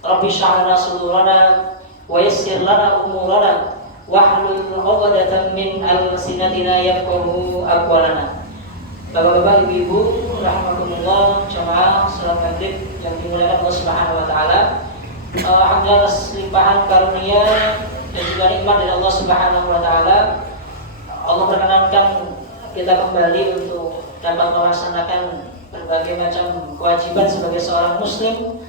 Rabbi shrah lana sadrana wa yassir lana umurana wahlul 'uqdatam min alsinatina yafqahu aqwalana. Bapak-bapak, ibu-ibu, rahimakumullah, jamaah salat maghrib yang dimuliakan Allah Subhanahu wa taala. Alhamdulillah atas limpahan karunia dan juga nikmat dari Allah Subhanahu wa taala. Allah berkenankan kita kembali untuk dapat melaksanakan berbagai macam kewajiban sebagai seorang muslim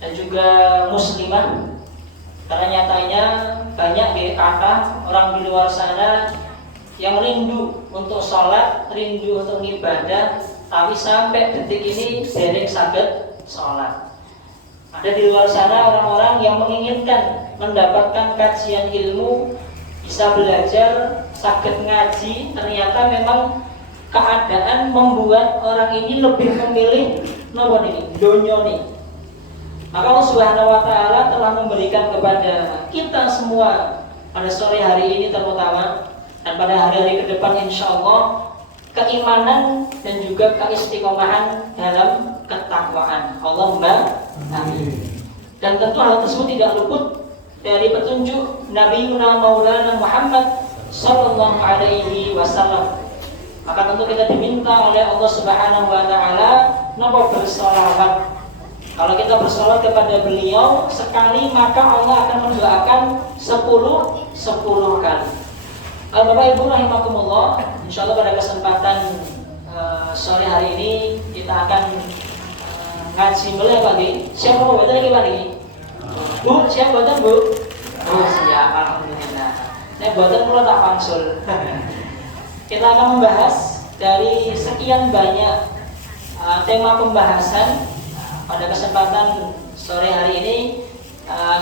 dan juga muslimah. Karena nyatanya banyak di kata orang di luar sana yang rindu untuk sholat, rindu untuk ibadah, tapi sampai detik ini dereng saged sholat. Ada di luar sana orang-orang yang menginginkan mendapatkan kajian ilmu, bisa belajar, saged ngaji, ternyata memang keadaan membuat orang ini lebih memilih dunia nih. Maka Allah Subhanahu wa taala telah memberikan kepada kita semua pada sore hari ini terutama dan pada hari-hari ke depan insyaallah keimanan dan juga keistiqomahan dalam ketakwaan. Allahumma amin. Dan tentu hal tersebut tidak luput dari petunjuk Nabi Maulana Muhammad sallallahu alaihi wasallam. Maka tentu kita diminta oleh Allah Subhanahu wa taala bersolawat. Kalau kita bersolawat kepada beliau sekali, maka Allah akan mendoakan 10 kali. Bapak Ibu rahimakumullah, insyaallah pada kesempatan sore hari ini kita akan ngaji mulai pagi. Siapa mau baca lagi pagi? Bu, siap baca Bu? Oh siap, alhamdulillah. Saya baca pula tak pansul. Kita akan membahas dari sekian banyak tema pembahasan. Pada kesempatan sore hari ini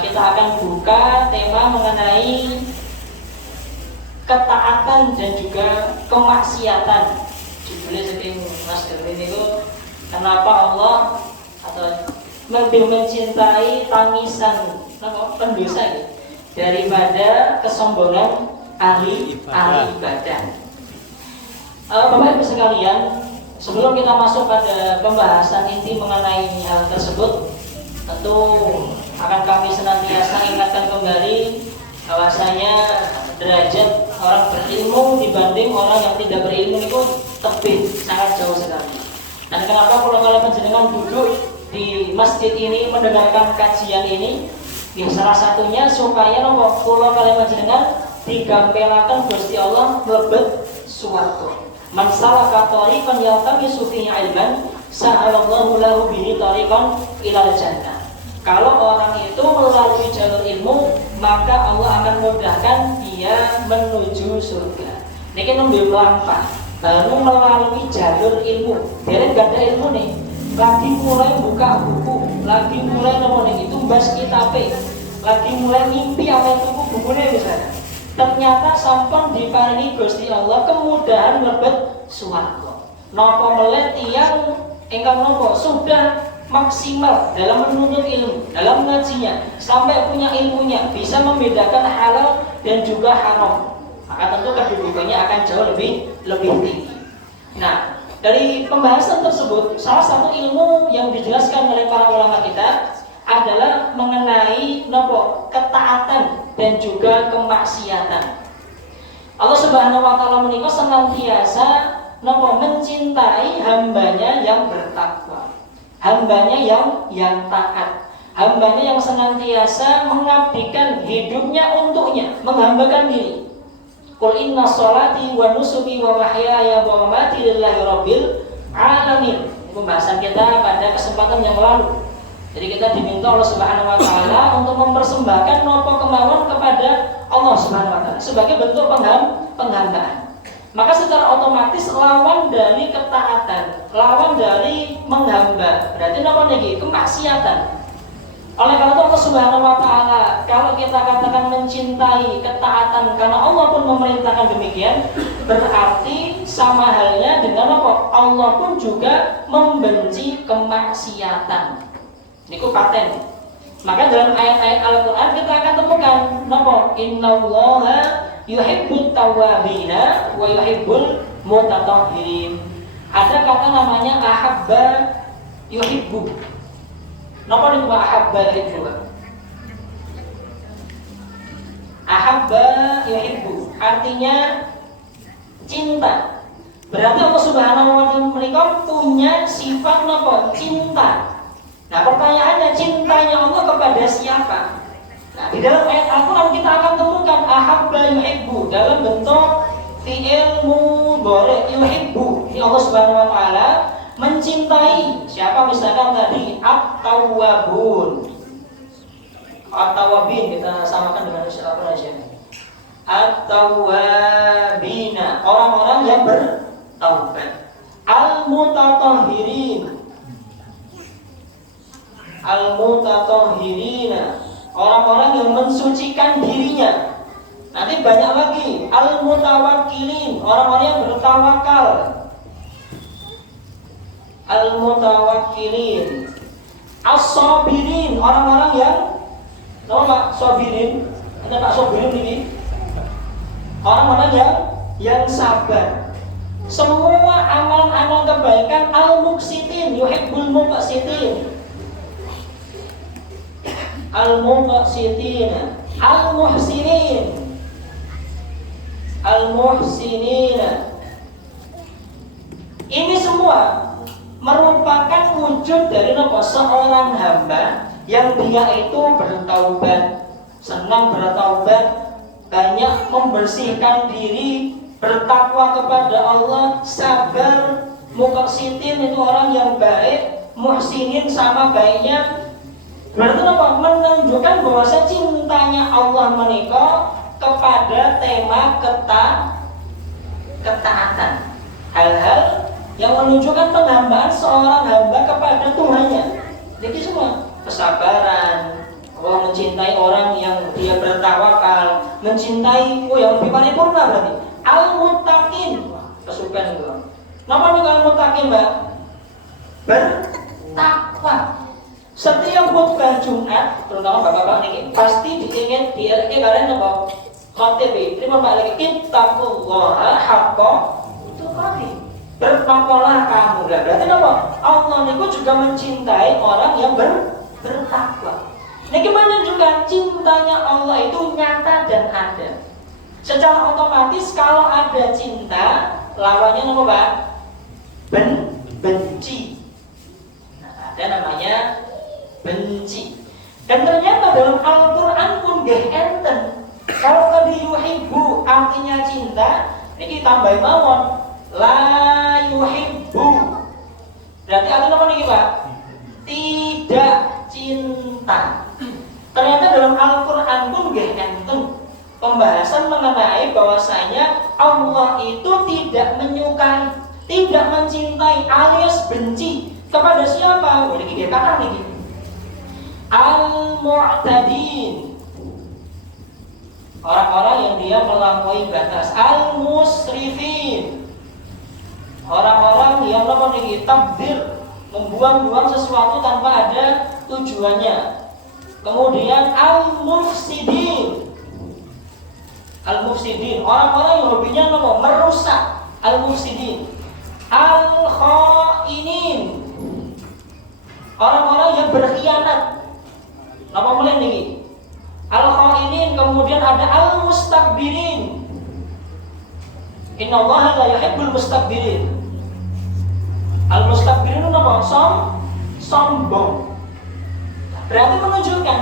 kita akan buka tema mengenai ketaatan dan juga kemaksiatan. Judulnya saking Mas Derwin itu, kenapa Allah atau lebih mencintai tangisan pendosa gitu, daripada kesombongan ahli ibadah. Bapak Ibu sekalian, sebelum kita masuk pada pembahasan inti mengenai hal tersebut, tentu akan kami senantiasa ingatkan kembali bahwasanya derajat orang berilmu dibanding orang yang tidak berilmu itu tebih, sangat jauh sekali. Dan kenapa kalau kalian panjenengan duduk di masjid ini mendengarkan kajian ini, salah satunya supaya kalau kalian panjenengan digampelaken Gusti Allah mlebet swarga. Man salaka tariqan yaltamisu fihi ilman sahalallahu lahu bihi tariqan ilal jannah. Kalau orang itu melalui jalur ilmu, maka Allah akan mudahkan dia menuju surga. Niki nembe mlampah, baru melalui jalur ilmu. Dereng gak ada ilmu nih, lagi mulai buka buku, lagi mulai itu bahas kitabe, lagi mulai mimpi apa tuku bukunya misalnya. Ternyata sampun diparingi Gusti Allah kemudahan mlebet swarga. Napa meleh tiyang ingkang napa sudah maksimal dalam menuntut ilmu, dalam ngajinya, sampai punya ilmunya, bisa membedakan halal dan juga haram. Maka tentu kedudukannya akan jauh lebih tinggi. Nah, dari pembahasan tersebut, salah satu ilmu yang dijelaskan oleh para ulama kita adalah mengenai ketaatan dan juga kemaksiatan. Allah Subhanahu wa taala menika senantiasa mencintai hambanya yang bertakwa, hambanya yang taat, hambanya yang senantiasa mengabdikan hidupnya untuknya, menghambakan diri. Qul inna sholati wa nusuki wa mahyaya wa mamati lillahi rabbil alamin. Pembahasan kita pada kesempatan yang lalu. Jadi kita diminta Allah Subhanahu wa taala untuk mempersembahkan nopo kemauan kepada Allah Subhanahu wa taala sebagai bentuk penghambaan. Maka secara otomatis lawan dari ketaatan, lawan dari menghamba, berarti nopo niki kemaksiatan. Oleh karena itu Allah Subhanahu wa taala kalau kita katakan mencintai ketaatan karena Allah pun memerintahkan demikian, berarti sama halnya dengan apa? Allah pun juga membenci kemaksiatan. Niku paten. Maka dalam ayat-ayat Al-Qur'an kita akan temukan napa? Innallaha yuhibbut tawwabina wa yuhibbul mutatahhirin. Ada kata namanya ahabba yuhibbu. Napa niku ahabba yuhibbu? Ahabba yuhibbu artinya cinta. Berarti Allah Subhanahu wa taala mereka punya sifat napa? Cinta. Nah, pertanyaannya cintanya Allah kepada siapa? Nah, di dalam ayat Al-Qur'an kita akan temukan ahabba yuhibbu dalam bentuk fi'il mudhari yuhibbu. Ini Allah Subhanahu wa taala mencintai siapa? Misalkan tadi at-tawwabun. At-tawwabin kita samakan dengan siapa aja. At-tawwabina, orang-orang yang bertaubat. Al-mutatahhirin. Al-mutatahhirina, orang-orang yang mensucikan dirinya. Nanti banyak lagi. Al-mutawakkilin, orang-orang yang bertawakal. Al-mutawakkilin. As-sabirin, orang-orang yang Pak sabirin, ada Pak sabirin ini. Orang-orang yang sabar. Semua amal-amal kebaikan al-muqsitin, yuhibbul muqsitin. Al-muqsitin, al-muhsinin. Al-muhsinina. Ini semua merupakan wujud dari seorang hamba yang dia itu bertaubat, senang bertaubat, banyak membersihkan diri, bertakwa kepada Allah, sabar, muqsitin itu orang yang baik, muhsinin sama baiknya. Berarti apa? Menunjukkan bahwa cintanya Allah menikah kepada tema ketaatan. Hal-hal yang menunjukkan penghambaan seorang hamba kepada Tuhannya. Jadi semua kesabaran, Allah mencintai orang yang dia bertawakal, mencintai yang lebih paripurna berarti. Al-muttaqin, kesukaan itu. Napa nih al-muttaqin, Mbak? Bertakwa. Setiap khutbah Jumat, terutama bapak-bapak ini pasti diingin dieleke kalian apa? Khotib. Terima Pak lagi ittaqullaha haqqa tuqatih. Bertakwalah kamu. Berarti apa? Allah niku juga mencintai orang yang bertakwa. Niki menunjukkan cintanya Allah itu nyata dan ada. Secara otomatis kalau ada cinta, lawannya apa Pak? Benci. Nah, ada namanya benci. Dan ternyata dalam Al-Quran pun gak enten. Kalau tadi yuhibbu artinya cinta, ini tambah mawon la yuhibbu. Berarti artinya apa nih Pak? Tidak cinta. Ternyata dalam Al-Quran pun gak enten pembahasan mengenai bahwasanya Allah itu tidak menyukai, tidak mencintai alias benci kepada siapa? Ini dia kata nih. Al-mu'tadin, orang-orang yang dia melampaui batas. Al-musrifin, orang-orang yang tabdir, membuang-buang sesuatu tanpa ada tujuannya. Kemudian al-mufsidin, al-mufsidin, orang-orang yang hobinya merusak. Al-mufsidin. Al-khainin, orang-orang yang berkhianat. Napa mulai nih? Al-khainin, kemudian ada al-mustakbirin. Innallaha la yuhibbul mustakbirin. Al-mustakbirin itu apa? Sombong. Berarti menunjukkan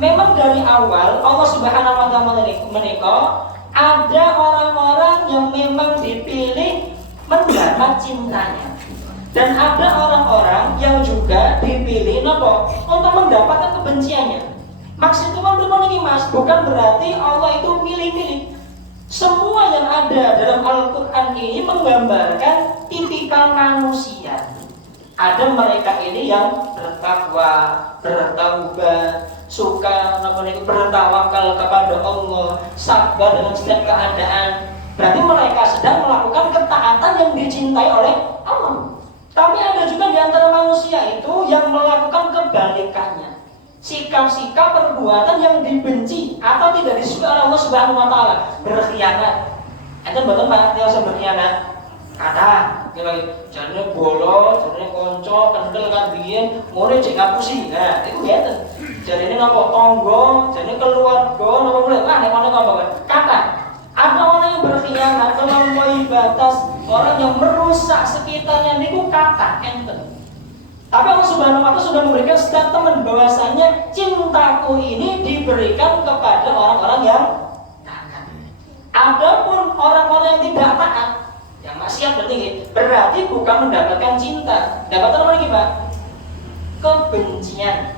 memang dari awal Allah Subhanahu wa taala menikah ada orang-orang yang memang dipilih mendapat cintanya. Dan ada orang-orang yang juga dipilih untuk mendapatkan kebenciannya. Maksud itu kan Mas, bukan berarti Allah itu milih-milih. Semua yang ada dalam Al-Quran ini menggambarkan tipikal manusia. Ada mereka ini yang bertakwa, bertaubat, suka bertawakal kepada Allah, sabar dengan setiap keadaan. Berarti mereka sedang melakukan ketaatan yang dicintai oleh Allah. Tapi ada juga di antara manusia itu yang melakukan kebalikannya. Sikap-sikap perbuatan yang dibenci atau tidak disukai oleh Allah Subhanahu wa taala, berkhianat. Itu betul Pak, dia berkhianat. Kata Ya lagi jane bolo, jane kanca kendel kan biyen ngene cek ngapusi. Nah, iku ngeten. Jarene napa tangga, jane keluarga napa mulai nek ngono apa kan? Kakak. Ada orang yang berkhianat, melampaui batas, orang yang merusak sekitarnya niku kakak enten. Tapi Allah Subhanahu wa Ta'ala sudah memberikan statement bahwasanya cintaku ini diberikan kepada orang-orang yang taat. Adapun orang-orang yang tidak taat, yang maksiat berarti bukan mendapatkan cinta. Dapatkan apa lagi, Pak? Kebencian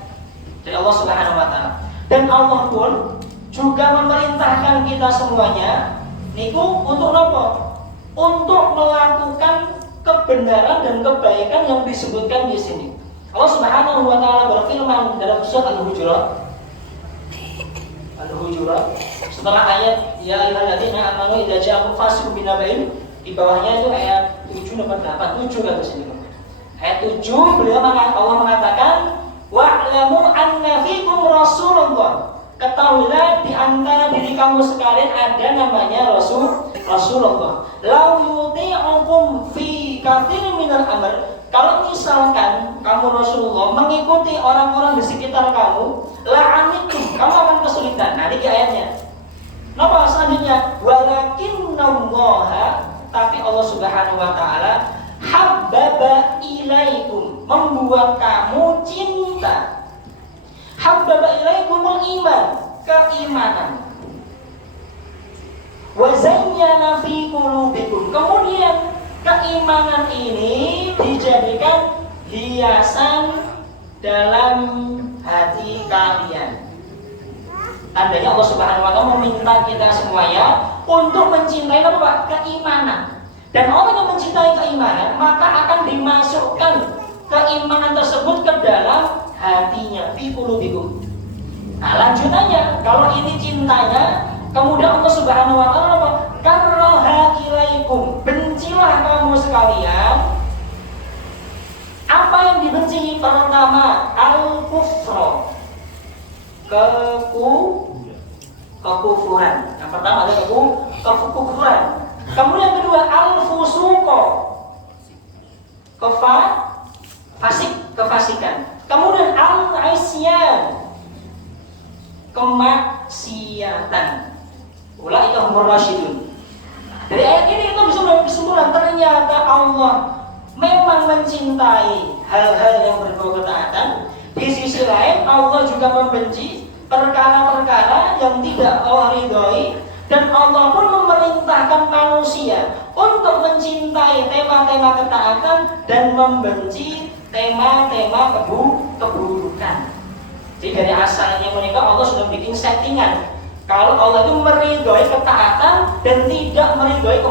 dari Allah Subhanahu wa Ta'ala. Dan Allah pun juga memerintahkan kita semuanya niku untuk apa? Untuk melakukan kebenaran dan kebaikan yang disebutkan di sini. Allah Subhanahu wa Ta'ala berfirman dalam surat Al-Hujurat. Setelah ayat ya ayyuhalladzina amanu idza ja'akum fasiqun binaba'in, di bawahnya itu ayat 7 nomor 8, 7 kan di sini. Ayat 7 Allah mengatakan wa'lamu anna fikum rasulullah. Ketahuilah di antara diri kamu sekalian ada namanya Rasulullah. Lau yuti'ukum fi katsirin minal amr. Kalau misalkan kamu Rasulullah mengikuti orang-orang di sekitar kamu, la'anitum, kamu akan kesulitan. Nah, ini ayatnya. Napa selanjutnya? Walakinnallaha, tapi Allah Subhanahu wa Ta'ala habbaba ilaikum, membuat kamu cinta. Habbaba ilaikumul iman, keimanan. Wa zayyana fi qulubikum. Kemudian keimanan ini dijadikan hiasan dalam hati kalian. Tandanya Allah Subhanahu wa Ta'ala meminta kita semuanya untuk mencintai apa, Pak? Keimanan. Dan orang yang mencintai keimanan, maka akan dimasukkan keimanan tersebut ke dalam hatinya, fi qulubikum. Nah, lanjutannya, kalau ini cintanya, kemudian Allah Subhanahu wa Ta'ala apa? Karaha ilaikum, bencilah kamu sekalian. Apa yang dibenci? Pertama, al-kufra, kekufuran. Yang pertama ada kekufuran. Kemudian yang kedua, al-fusuqa, kefasikan. Kemudian al-isyan, kemaksiatan. Ulaika humur rasyidun. Dari ayat ini kita bisa mengambil kesimpulan ternyata Allah memang mencintai hal-hal yang berbau ketaatan. Di sisi lain Allah juga membenci perkara-perkara yang tidak Allah ridhoi, dan Allah pun memerintahkan manusia untuk mencintai tema-tema ketaatan dan membenci tema-tema keburukan. Jadi dari asalnya menikah Allah sudah bikin settingan. Kalau Allah itu meridhoi ketaatan dan tidak meridhoi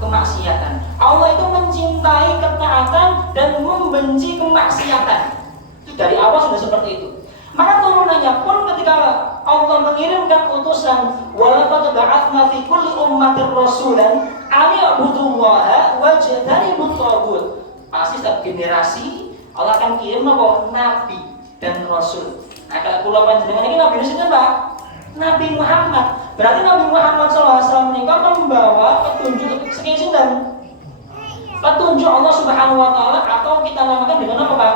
kemaksiatan. Allah itu mencintai ketaatan dan membenci kemaksiatan. Itu dari awal sudah seperti itu. Maka turunannya pun ketika Allah mengirimkan utusan, walaqad ba'atsna fi kulli ummatin rasulan an ya'budullaha wajtanibut taghut. Pasti setiap generasi Allah akan kirim nabi dan rasul. Nah, kalau kula panjenengan ini nabi sinten, Pak? Nabi Muhammad. Berarti Nabi Muhammad SAW menikah membawa petunjuk sekian sinten? Petunjuk Allah Subhanahu wa Ta'ala, atau kita namakan dengan apa, Pak?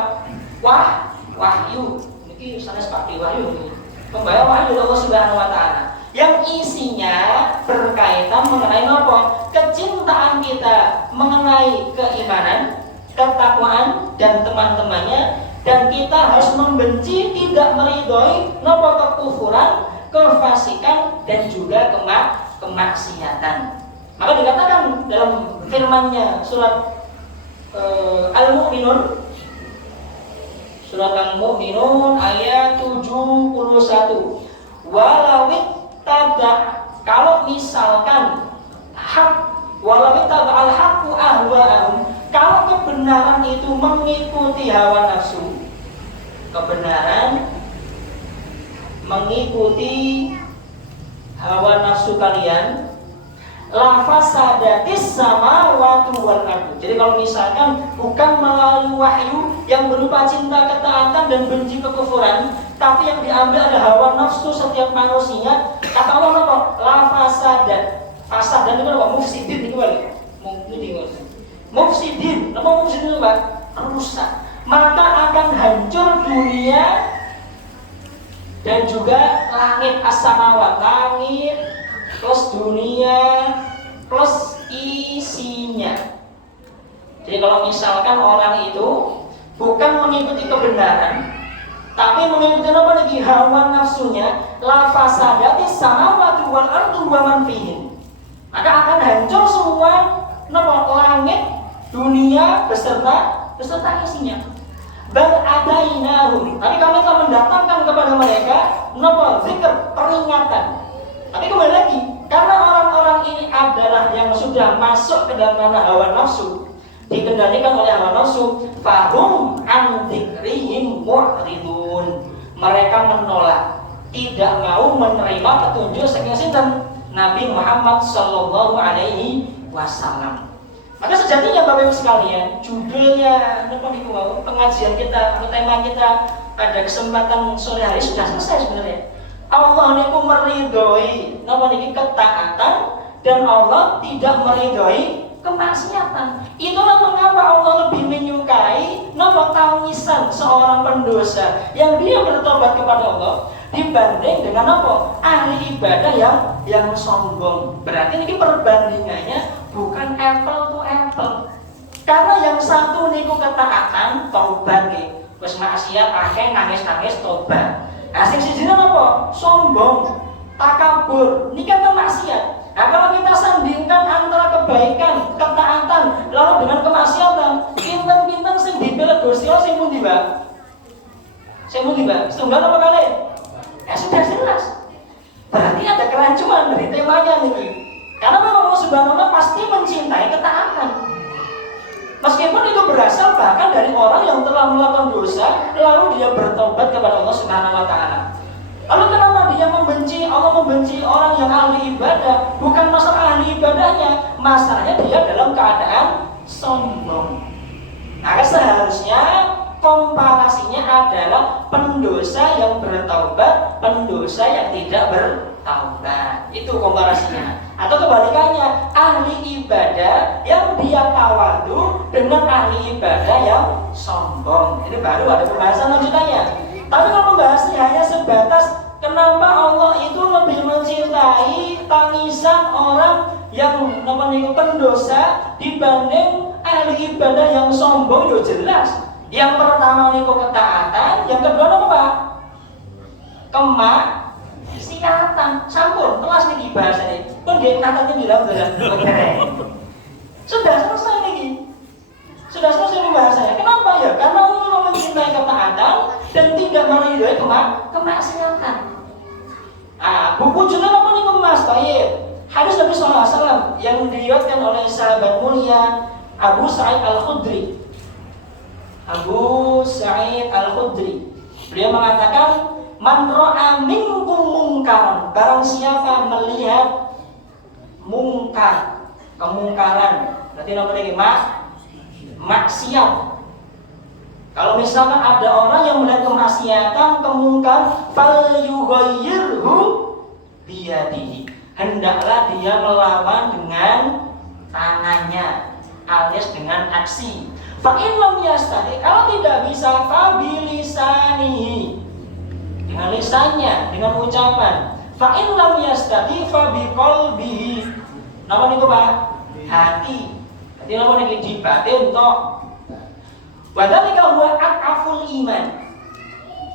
Wahyu. Ini sanes pakai wahyu ini. Pembawa wahyu dari Allah Subhanahu wa Ta'ala yang isinya berkaitan mengenai apa? Kecintaan kita mengenai keimanan, ketakwaan dan teman-temannya, dan kita harus membenci, tidak meridhoi napa kekufuran, kefasikan dan juga kemaksiatan. Maka dikatakan dalam firman-Nya surat Al-Mu'minun, surat Al-Mu'minun ayat 71. Walawit tada, kalau misalkan walawit tada al-haqqu ahwa'ahum, kalau kebenaran itu mengikuti hawa nafsu, kebenaran mengikuti hawa nafsu kalian, lafasadatis samawati wal ardu. Jadi kalau misalkan bukan melalui wahyu yang berupa cinta ketaatan dan benci kekufuran, tapi yang diambil ada hawa nafsu setiap manusia, kata Allah apa? Lafasadat. Fasad dan itu apa? Mufsidin itu balik. Mufsidin. mufsidin. Apa mufsidin itu Pak? Rusak. Maka akan hancur dunia dan juga langit, as-samawat, langit plus dunia plus isinya. Jadi kalau misalkan orang itu bukan mengikuti kebenaran, tapi mengikuti apa lagi? Hawa nafsunya, la fasadatis samawati wal ardu wa man fihin. Maka akan hancur semua langit, dunia beserta isinya. Bal adainahum. Tapi kami telah mendatangkan kepada mereka zikr, peringatan. Tapi kembali lagi, karena orang-orang ini adalah yang sudah masuk ke dalam ranah hawa nafsu, dikendalikan oleh hawa nafsu, fahum an dzikrihim mu'ridun. Mereka menolak, tidak mau menerima petunjuk saking Nabi Muhammad sallallahu alaihi wasallam. Maka sejatinya Bapak Ibu sekalian, judulnya pengajian kita atau tema kita pada kesempatan sore hari sudah selesai sebenarnya. Allah niku meridhoi ketaatan dan Allah tidak meridhoi kemaksiatan. Itulah mengapa Allah lebih menyukai tangisan seorang pendosa yang dia bertobat kepada Allah dibanding dengan ahli ibadah yang sombong. Berarti ini perbandingannya bukan apple to apple. Karena yang satu niku ketaatan, tobat nggih. Wis maksiat akeh nangis-nangis tobat. Nah sing sijine sombong, takabur, niki kan maksiat. Nah kalau kita sandingkan antara kebaikan, ketaatan, lalu dengan kemaksiatan, pinten-pinten sing dipilih Gusti Allah sing pundi, Mbak? Sing pundi, Mbak? Setunggal apa kali? Ya sudah jelas. Berarti ada kerancuan dari temanya nih. Karena memang Allah Subhanahu wa Ta'ala pasti mencintai ketaatan. Meskipun itu berasal bahkan dari orang yang telah melakukan dosa, lalu dia bertobat kepada Allah Subhanahu wa Ta'ala. Lalu kenapa dia membenci, Allah membenci orang yang ahli ibadah? Bukan masalah ahli ibadahnya, masalahnya dia dalam keadaan sombong. Maka seharusnya komparasinya adalah pendosa yang bertaubat, pendosa yang tidak bertaubat. Itu komparasinya. Atau kebalikannya, ahli ibadah yang dia tawadu dengan ahli ibadah yang sombong. Ini baru ada pembahasan lanjutannya. Tapi kalau pembahasannya hanya sebatas kenapa Allah itu lebih mencintai tangisan orang yang pendosa dibanding ahli ibadah yang sombong, yo jelas. Yang pertama niku ketaatan, yang kedua apa Pak? Kemaksiatan. Sampun kelas niki bahasane. Pun nggih katanya bilang sudah selesai niki. Sudah selesai pembahasannya. Kenapa ya? Karena Allah mencintai ketaatan dan tidak meridhoi kemaksiatan. Buku judul apa nih Mas Tayyib? Hadis Nabi sallallahu alaihi wasallam yang diriwayatkan oleh sahabat mulia Abu Sa'id Al-Khudri. Abu Sa'id Al-Khudri. Beliau mengatakan, "Man ra'a minkum mungkaran." Barang siapa melihat mungkar, kemungkaran. Berarti namanya maksiat. Kalau misalkan ada orang yang melihat kemaksiatan, kemungkaran, falyughayyirhu biyadihi. Hendaklah dia melawan dengan tangannya, alias dengan aksi. Fa in lam yastati, kalau tidak bisa, fa bilisanihi, dengan lisannya, dengan ucapan. Fa in lam yastati, fa biqalbihi. Napa niku Pak? Hati. Jadi napa niki di batin tok. Wa dzalika huwa aqaful iman.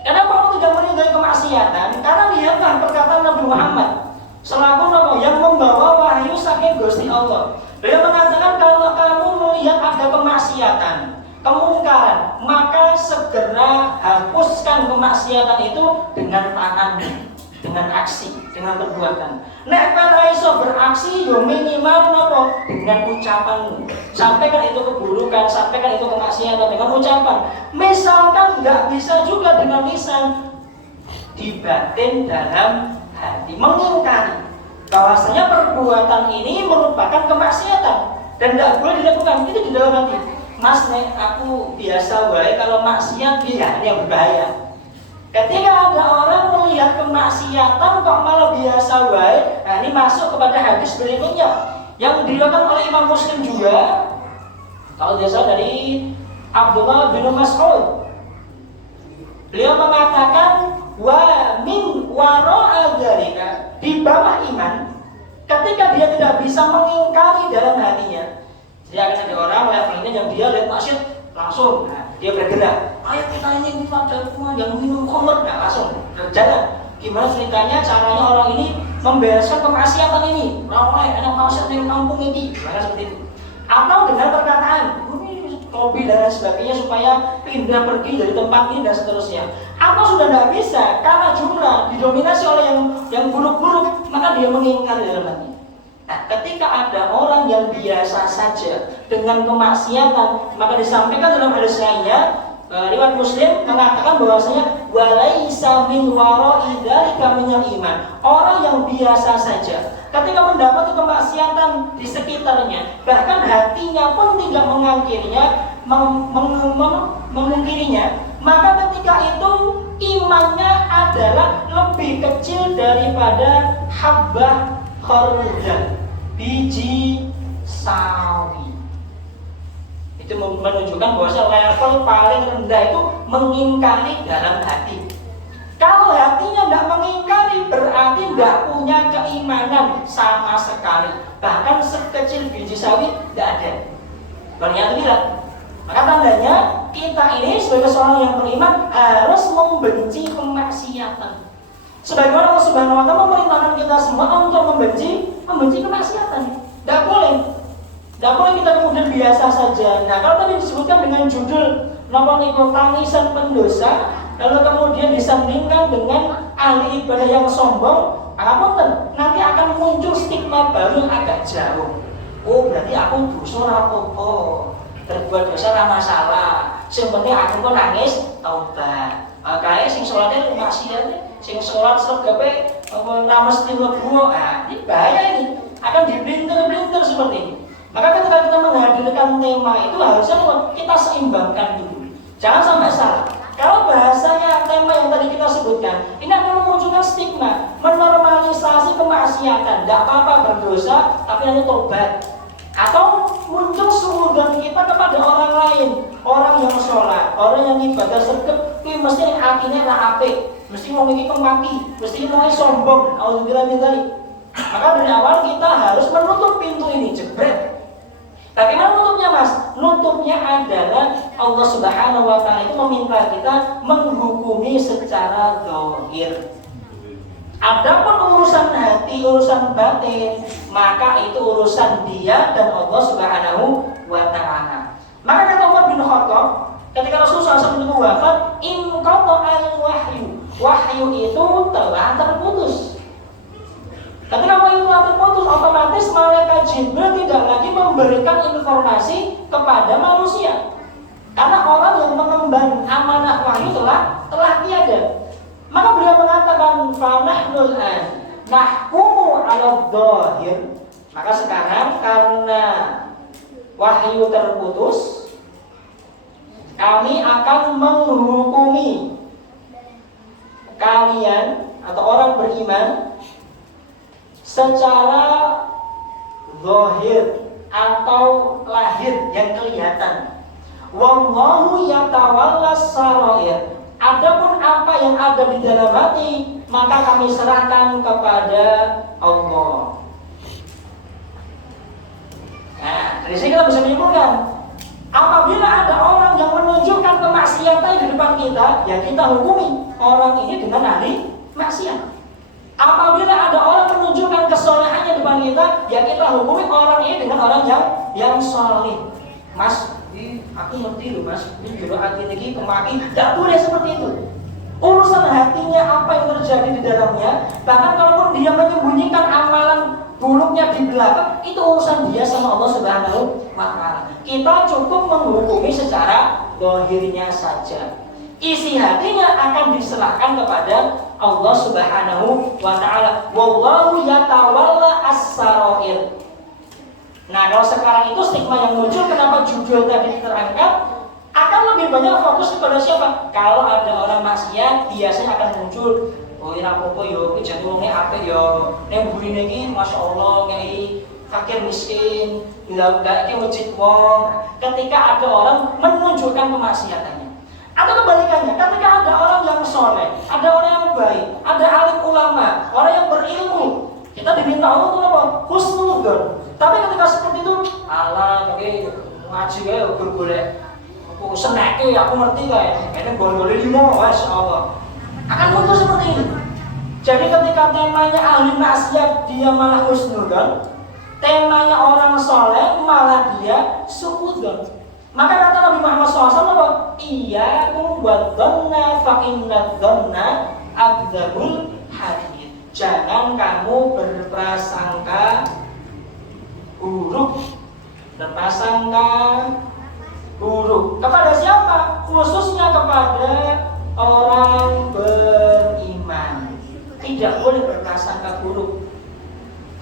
Kenapa Allah tidak meridhai kemaksiatan? Karena lihatlah perkataan Nabi Muhammad selaku yang membawa wahyu saking Gusti Allah. Beliau mengatakan, kalau kamu melihat ada kemaksiatan, kemungkaran, maka segera hapuskan kemaksiatan itu dengan tangan, dengan aksi, dengan perbuatan. Nek ora iso beraksi, yo minimal dengan ucapanmu. Sampaikan itu keburukan, sampaikan itu kemaksiatan dengan ucapan. Misalkan nggak bisa juga dengan lisan, dibatin dalam hati, mengingkari bahwasanya perbuatan ini merupakan kemaksiatan dan tidak boleh dilakukan. Itu di dalam hati. Mas, nek aku biasa wae, kalau maksiat dia ini yang berbahaya. Ketika ada orang melihat kemaksiatan kok malah biasa wae, nah ini masuk kepada hadis berikutnya yang diriwayatkan oleh Imam Muslim juga. Kalau biasa dari Abdullah bin Mas'ud, beliau mengatakan wa min wara'a dzalika, di bawah iman, ketika dia tidak bisa mengingkari dalam hatinya. Jadi akan ada orang levelnya yang dia lihat maksiat langsung, dia bergerak. Ayo kita ini ada yang minum khamr, langsung berjalan. Gimana ceritanya, caranya orang ini membereskan kemaksiatan ini? Ramai enak maksiat di kampung ini, gimana seperti itu? Atau dengan perkataan, kopi dan sebagainya supaya pindah pergi dari tempat ini dan seterusnya. Atau sudah tidak bisa karena jumlah didominasi oleh yang buruk-buruk, maka dia mengingkari dalam hati. Nah, ketika ada orang yang biasa saja dengan kemaksiatan, maka disampaikan dalam hadis lainnya, riwayat Muslim mengatakan bahwasanya walaisa min wara'i dzalika minal iman. Orang yang biasa saja ketika mendapati kemaksiatan di sekitarnya, bahkan hatinya pun tidak memungkirinya, maka ketika itu imannya adalah lebih kecil daripada habbah khardal, biji sawi. Itu menunjukkan bahwa level paling rendah itu mengingkari dalam hati. Kalau hatinya tidak mengingkari, berarti tidak punya keimanan sama sekali. Bahkan sekecil biji sawi tidak ada. Ternyata tidak. Maka tandanya kita ini sebagai seorang yang beriman harus membenci kemaksiatan. Sebagaimana Allah Subhanahu wa Ta'ala memerintahkan kita semua untuk membenci kemaksiatan. Tidak boleh. Tidak boleh kita kemudian biasa saja. Nah, kalau tadi disebutkan dengan judul tangisan pendosa, lalu kemudian disandingkan dengan ahli ibadah yang sombong, nanti akan muncul stigma baru yang agak jauh. Oh, berarti aku dosa apa-apa, berbuat dosa ora masalah. Sing penting aku kok nangis taubat. Kae sing salate maksiat, sing salat segape ora mesti mlebu. Ini bahaya ini. Akan diblinter-blinter seperti ini. Maka ketika kita menghadirkan tema itu harusnya kita seimbangkan dulu. Jangan sampai salah. Kalau bahasanya tema yang tadi kita sebutkan, ini akan memunculkan stigma, menormalisasi kemaksiatan. Tidak apa-apa berdosa, tapi hanya tobat. Atau muncul suudzon kita kepada orang lain, orang yang sholat, orang yang ibadah sergap, ini mesti hatinya ra apik, mesti mau ngiki kemaki, mesti mau sombong. Auzubillah min dzalik. Maka dari awal kita harus menutup pintu ini, jebret. Bagaimana nutupnya, Mas? Nutupnya adalah Allah Subhanahu wa Ta'ala itu meminta kita menghukumi secara zahir. Adapun urusan hati, urusan batin, maka itu urusan dia dan Allah Subhanahu wa Ta'ala. Maka kata Umar bin Khattab, ketika Rasulullah SAW itu wafat, in qata'al wahyu. Wahyu itu telah terputus. Ketika wahyu telah terputus, otomatis malaikat Jibril tidak lagi memberikan informasi kepada manusia. Karena orang yang mengemban amanah wahyu telah tiada. Maka beliau mengatakan fanahnul an nahkumu 'ala dhahir. Maka sekarang karena wahyu terputus, kami akan menghukumi kalian atau orang beriman secara zahir atau lahir yang kelihatan. Wallahu yatawallas sarair. Adapun apa yang ada di dalam hati, maka kami serahkan kepada Allah. Nah, dari sini kita bisa menyimpulkan, apabila ada orang yang menunjukkan kemaksiatan di depan kita, ya kita hukumi orang ini dengan ahli maksiat. Apabila ada orang menunjukkan kesolehannya di depan kita, ya kita hukumi orang ini dengan orang yang soleh. Mas, aku ngerti loh Mas, ini juru hati ini kemaki, tidak boleh seperti itu. Urusan hatinya apa yang terjadi di dalamnya, bahkan kalaupun dia menyembunyikan amalan buruknya di belakang, itu urusan dia sama Allah Subhanahu wa Ta'ala. Kita cukup menghukumi secara zahirnya saja. Isi hatinya akan diserahkan kepada Allah Subhanahu wa Ta'ala. Wallahu yatawalla as-sarair. Nah, kalau sekarang itu stigma yang muncul, kenapa judul tadi terangkat, akan lebih banyak fokus kepada siapa? Kalau ada orang maksiat, biasanya akan muncul, oh ini apa-apa yo, jadwalnya apa yo, ini begini lagi, Masya Allah, ini fakir miskin, nggak ke masjid wong. Ketika ada orang menunjukkan kemaksiatannya, atau kebalikannya, ketika ada orang yang soleh, ada orang yang baik, ada alim ulama, orang yang berilmu, kita diminta Allah untuk apa? Husnudzon. Tapi ketika seperti itu, Allah pakai ngaji kayak bergolek, aku seneke, aku ngerti kayak, ini boleh limo, masya Allah. Akan muncul seperti ini. Jadi ketika temanya ahli maksiat dia malah husnudzon, temanya orang soleh malah dia suudzon. Maka kata Nabi Muhammad SAW apa? Iyyakum wadzanna fa inna dzanna akdzabul hadits. Jangan kamu berprasangka buruk, kepada siapa? Khususnya kepada orang beriman. Tidak boleh berprasangka buruk.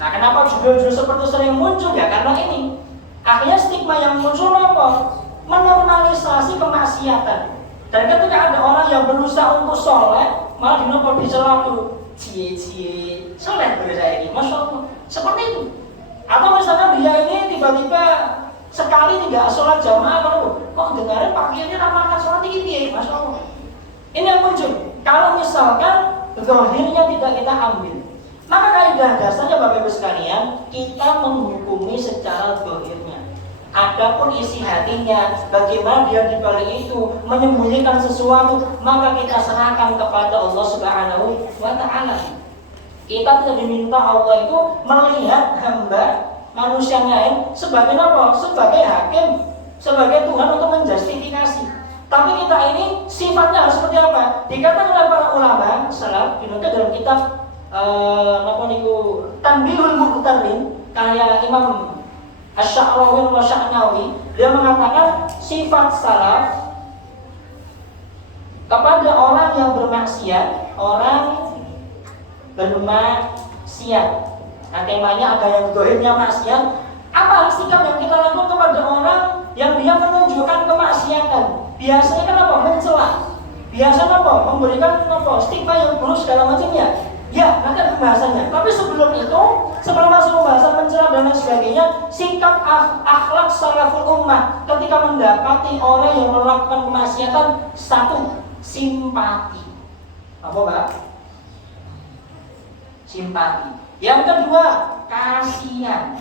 Nah, kenapa judul-judul seperti sering muncul ya? Karena ini akhirnya stigma yang muncul apa? Menormalisasi kemaksiatan. Dan ketika ada orang yang berusaha untuk soleh, malah dinopo dicela tuh, cie soleh berusaha ini, masya Allah. Seperti itu. Atau misalnya dia ini tiba-tiba sekali tidak sholat jamaah, kok dengarnya pakaiannya ramalan sholat tinggi, masya Allah. Ini yang muncul. Kalau misalkan zahirnya tidak kita ambil, maka kaidah dasarnya Bapak Ibu sekalian, kita menghukumi secara zahirnya. Adapun isi hatinya, bagaimana dia di balik itu menyembunyikan sesuatu, maka kita serahkan kepada Allah Subhanahu wa Ta'ala. Kita tidak diminta Allah itu melihat hamba manusia lain sebagai apa? Sebagai hakim, sebagai Tuhan untuk menjustifikasi. Tapi kita ini sifatnya harus seperti apa? Dikatakan oleh para ulama salaf dinukil dalam kitab Tanbihul Muqtarrin karya Imam Asy-Sya'rawi wa Sya'nawi. Dia mengatakan sifat salaf kepada orang yang bermaksiat, Nah, temanya ada yang dohirnya maksiat. Apa sikap yang kita lakukan kepada orang yang dia menunjukkan kemaksiatan? Biasanya kan apa? Mencela. Biasanya apa? Memberikan apa? Stigma yang buruk segala macamnya. Ya, nanti ada pembahasannya. Tapi sebelum itu, sebelum masuk pembahasan mencela dan lain sebagainya, sikap akhlak salaful ummah ketika mendapati orang yang melakukan kemaksiatan, satu, simpati. Apa, Pak? Simpati. Yang kedua, kasihan.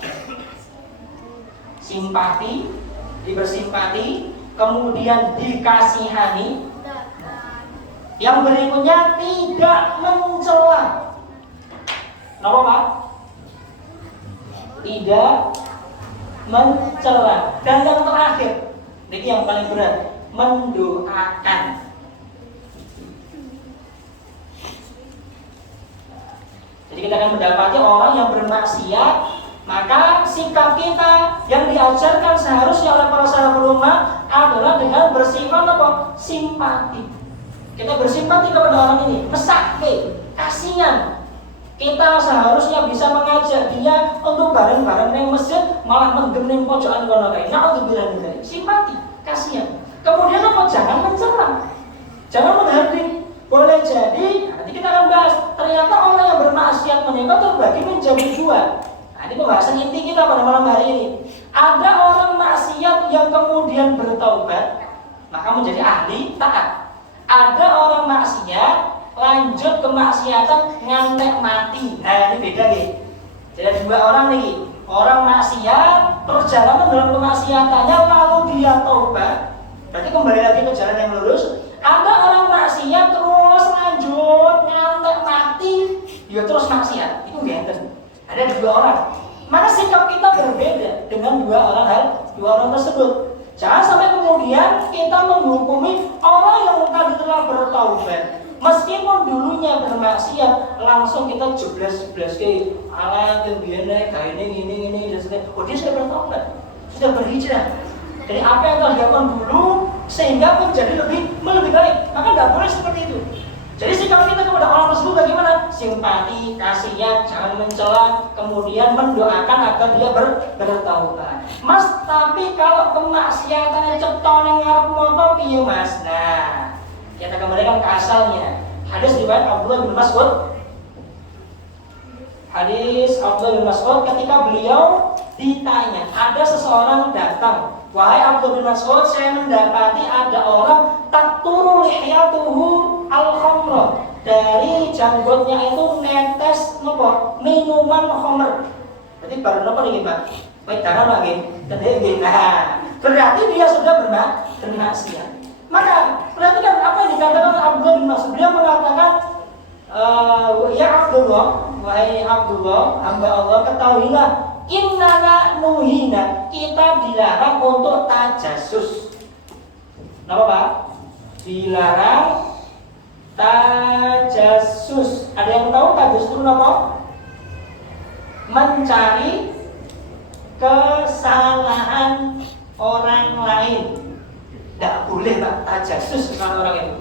Simpati, dibersimpati, kemudian dikasihani. Yang berikutnya tidak mencela. Kenapa, Pak? Tidak mencela. Dan yang terakhir, ini yang paling berat, mendoakan. Jadi kita akan mendapati orang yang bermaksiat, maka sikap kita yang diajarkan seharusnya oleh para salaful ummah adalah dengan bersifat apa? Simpati. Kita bersimpati kepada orang ini, mesake, kasihan. Kita seharusnya bisa mengajak dia untuk bareng-bareng di masjid, malah menggening pojokan kono kae. Na'udzubillah min simpati, kasihan. Kemudian apa? Jangan mencela. Jangan menghardik. Boleh jadi, nanti kita akan bahas, ternyata orang yang bermaksiat menikah terbagi menjadi dua. Nah, ini pembahasan inti kita pada malam hari ini. Ada orang maksiat yang kemudian bertaubat, maka menjadi ahli taat. Ada orang maksiat lanjut kemaksiatan ngantek mati. Nah, ini beda nih. Jadi ada dua orang nih. Orang maksiat perjalanan dalam kemaksiatannya lalu dia taubat, berarti kembali lagi ke jalan yang lurus. Ada orang maksiat terus lanjut ngantek mati, ya terus maksiat. Itu genten. Ada dua orang. Maka sikap kita berbeda dengan dua orang tersebut. Jangan sampai kemudian kita menghukumi orang yang tadi telah bertaubat, meskipun dulunya bermaksiat, langsung kita jeblas ke ala kebiasaan kayak ini dan sebagainya. Oh, dia sudah bertaubat, sudah berhijrah. Jadi apa yang telah dilakukan dulu sehingga menjadi lebih baik. Maka tidak boleh seperti itu. Jadi sikap kita kepada orang tersebut bagaimana? Simpati, kasihan, jangan mencela, kemudian mendoakan agar dia bertaubat. Mas, tapi kalau kemaksiatannya ceton yang ngarep moto piye Mas? Nah, kita kembalikan ke asalnya. Hadis riwayat Abdullah bin Mas'ud. Hadis Abdullah bin Mas'ud ketika beliau ditanya, ada seseorang datang, wahai Abdullah bin Mas'ud, saya mendapati ada orang takturu lihyatuhu al-khamra, dari janggutnya itu netes nopo minuman khamr. Berarti baru nopo nih Pak? Wedangan lagi, nah, berarti dia sudah bermaksiat. Maka perhatikan apa yang dikatakan Abdullah bin Mas'ud. Beliau mengatakan, ya Abdullah, wahai Abdullah, hamba Allah, ketahuilah, innana nuhina, kita dilarang untuk tajassus. Kenapa Pak? Dilarang tajassus. Ada yang tahu tajassus itu apa? Mencari kesalahan orang lain. Tidak boleh Pak tajassus kesalahan orang itu.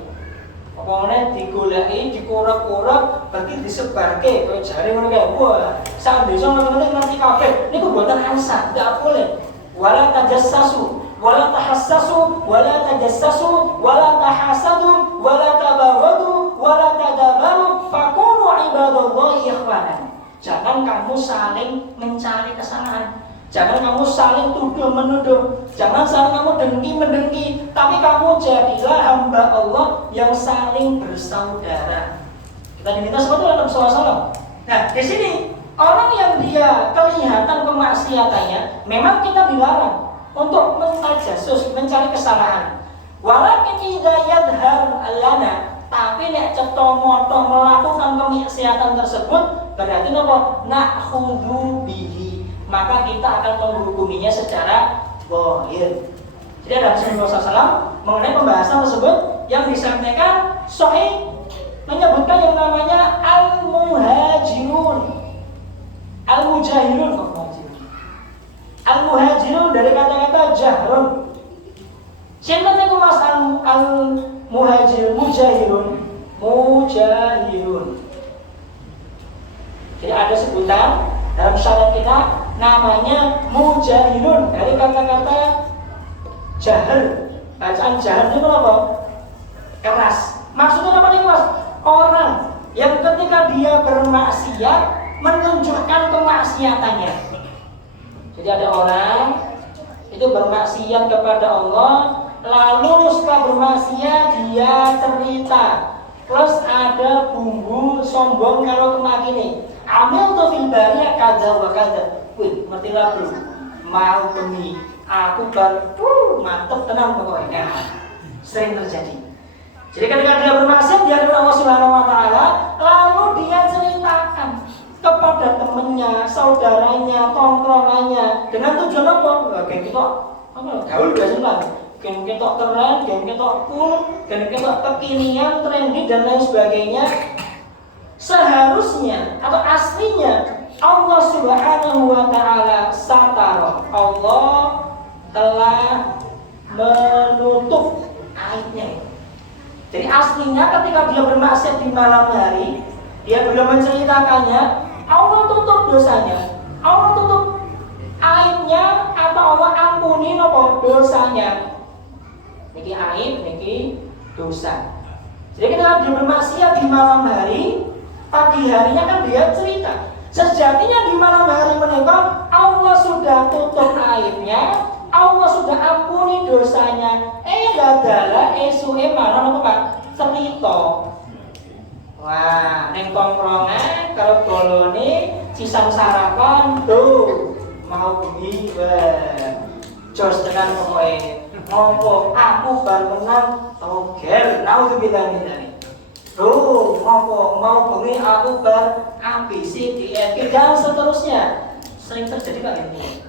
Pokoknya digoleki, dikorek-korek, berarti disebarke, kayak jari mereka, wah, sak desa ngerti ngerti kabeh, niku mboten ansah, tidak boleh. Wala tajassasu, wala tahassasu, wala tajassasu, wala tahasadu, wala tabaghadu, wala tadabaru, fakunu ibadallahi ikhwanan. Jangan kamu saling mencari kesalahan. Jangan kamu saling tuduh-menuduh. Jangan saling kamu dengki-mendengki. Tapi kamu jadilah hamba Allah yang saling bersaudara. Kita diminta seperti itu dalam SAW. Nah, di sini orang yang dia kelihatan kemaksiatannya, memang kita dilarang untuk mentajassus, mencari kesalahan. Walakin idza yadhhar lana, tapi nek cetha-motho melakukan kemaksiatan tersebut, berarti napa? Na'khudhu bihi, maka kita akan menghukuminya secara zahir. Jadi ada hadis Rasulullah SAW mengenai pembahasan tersebut yang disampaikan sahih, menyebutkan yang namanya al-muhajirun, al-mujahirun, al-muhajirun dari kata-kata jahrun. Siapa itu Mas al-muhajirun, mujahirun, mujahirun. Jadi ada sebutan dalam syariat kita namanya mujahirun dari kata-kata jahr. Bacaan jahr itu apa? Keras. Maksudnya apa nih Mas? Orang yang ketika dia bermaksiat menunjukkan kemaksiatannya. Jadi ada orang itu bermaksiat kepada Allah, lalu setelah bermaksiat dia cerita, plus ada bumbu sombong kalau kemaki nih. Amil tuh filbariya kada wa kada. Wih, ngerti lah bro. Mau demi aku baru mantep tenang pokoknya. Sering terjadi. Jadi ketika dia bermaksiat dia kepada Allah Subhanahu wa taala, lalu dia ceritakan kepada temannya, saudaranya, tongkrongannya dengan tujuan apa? Geng kita gaul biasa lah. Geng kita keren, geng kita cool, geng kita kekinian, trendy dan lain sebagainya. Seharusnya atau aslinya Allah Subhanahu wa taala satara. Allah telah menutup aibnya. Jadi aslinya ketika dia bermaksiat di malam hari, dia belum menceritakannya, Allah tutup dosanya. Allah tutup aibnya atau Allah ampuni nopo dosanya. Niki aib, niki dosa. Jadi ketika dia bermaksiat di malam hari, pagi harinya kan dia cerita. Sejatinya di malam hari menikah Allah sudah tutup aibnya, Allah sudah ampuni dosanya. Adalah esue malam apa Pak? Cerita. Wah, neng tongkrongan kalau bolone sisang sarapan tuh mau bengi jos tenan pokoke. Ngopo aku bar menang togel, naudzubillah min dzalik. Tuh, ngopo mau bengi aku bar ABC DFG dan seterusnya. Sering terjadi Pak ini.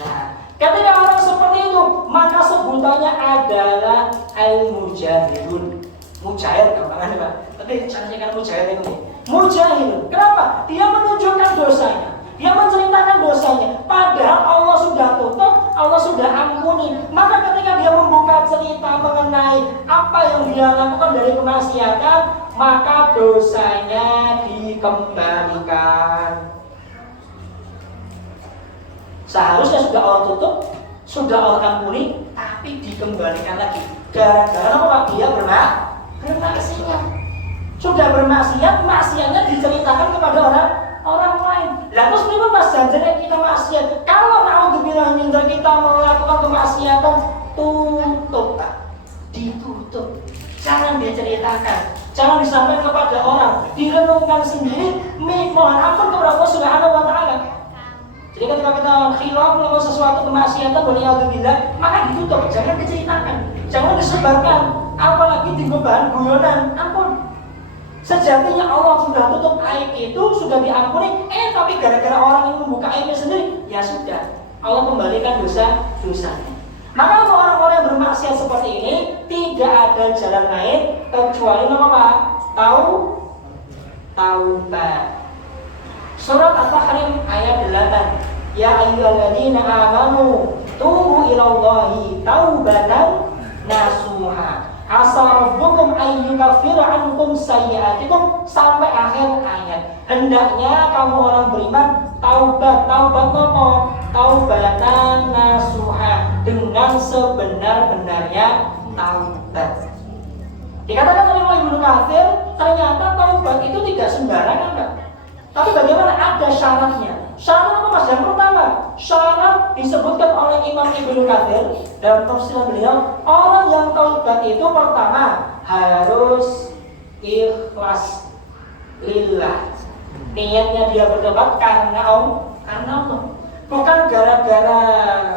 Nah, ketika orang seperti itu, maka sebutannya adalah al-mujahirun. Mujahir gampangan Pak. Tapi cantikan mujahir ini. Mujahir. Kenapa? Dia menunjukkan dosanya. Dia menceritakan dosanya. Padahal Allah sudah tutup, Allah sudah ampuni. Maka ketika dia membuka cerita mengenai apa yang dia lakukan dari kemaksiatan, maka dosanya dikembalikan. Seharusnya sudah Allah tutup, sudah Allah ampuni, tapi dikembalikan lagi. Gara-gara apa Pak? Dia bermaksiat. Sudah bermaksiat, maksiatnya diceritakan kepada orang lain. diceritakan, jangan disampaikan kepada orang, direnungkan sendiri, mohon ampun kepada Allah Subhanahu wa taala. Jadi ketika kita khilaf melakukan sesuatu kemaksiatan waliyadzubillah, maka ditutup, jangan diceritakan, jangan disebarkan, apalagi dibeban guyonan. Ampun. Sejatinya Allah sudah tutup aib itu, sudah diampuni, tapi gara-gara orang yang membuka aibnya sendiri, ya sudah, Allah kembalikan dosa-dosanya. Maka untuk orang-orang yang bermaksiat seperti ini, tidak ada jalan lain kecuali apa? Taubat. Surat At-Tahrim ayat 8. Ya ayyuhalladzina amanu tubu ilallahi taubatan nasuha. Asa rabbukum ayyukaffira ankum sayyi'atikum, sampai akhir ayat. Hendaknya kamu orang beriman taubat apa? Taubatan nasuha, dengan sebenar-benarnya taubat. Dikatakan oleh Ibnu Katsir, ternyata taubat itu tidak sembarangan, Pak. Tapi bagaimana? Ada syaratnya. Syarat apa, Mas? Yang pertama, syarat disebutkan oleh Imam Ibnu Katsir dalam tafsir beliau, orang yang taubat itu pertama harus ikhlas lillah. Niatnya dia bertobat karena Allah. Bukan gara-gara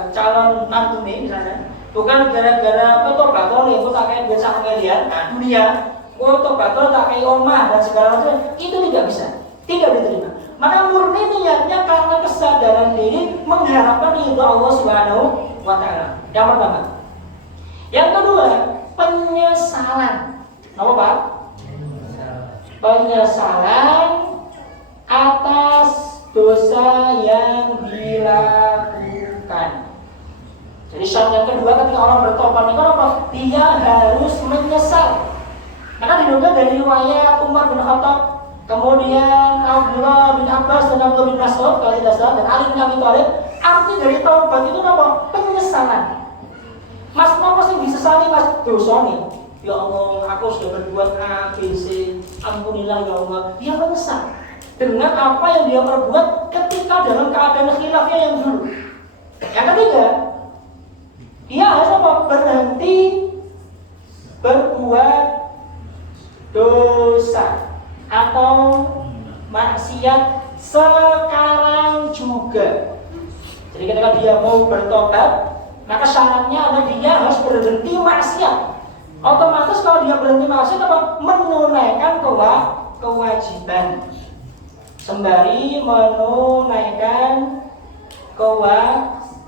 calon mantu nih misalnya. Bukan gara-gara tobat nih, aku tak kayak biasa ngelihat dunia. Tobat tak kayak omah dan segala macam. Itu tidak bisa. Tidak diterima. Maka murni niatnya karena kesadaran diri mengharapkan ridha Allah Subhanahu wa taala. Yang pertama. Yang kedua, penyesalan. Apa, Pak? Penyesalan atas dosa yang dilakukan. Jadi syarat yang kedua ketika orang bertobat itu apa? Dia harus menyesal. Maka dinukil dari riwayat Umar bin Khattab, kemudian Abdullah bin Abbas dan Abdullah bin Mas'ud kalau tidak salah, dan Ali bin Abi Thalib, arti dari taubat itu apa? Penyesalan. Mas, apa sih disesali, Mas? Dosa nih. Ya Allah, aku sudah berbuat A, B, C. Alhamdulillah ya Allah. Dia menyesal dengan apa yang dia perbuat ketika dalam keadaan khilafnya yang dulu. Yang ketiga, dia harus apa? Berhenti berbuat dosa atau maksiat sekarang juga. Jadi ketika dia mau bertobat, maka syaratnya adalah dia harus berhenti maksiat. Otomatis kalau dia berhenti maksiat apa? Menunaikan kewajiban, sembari menunaikan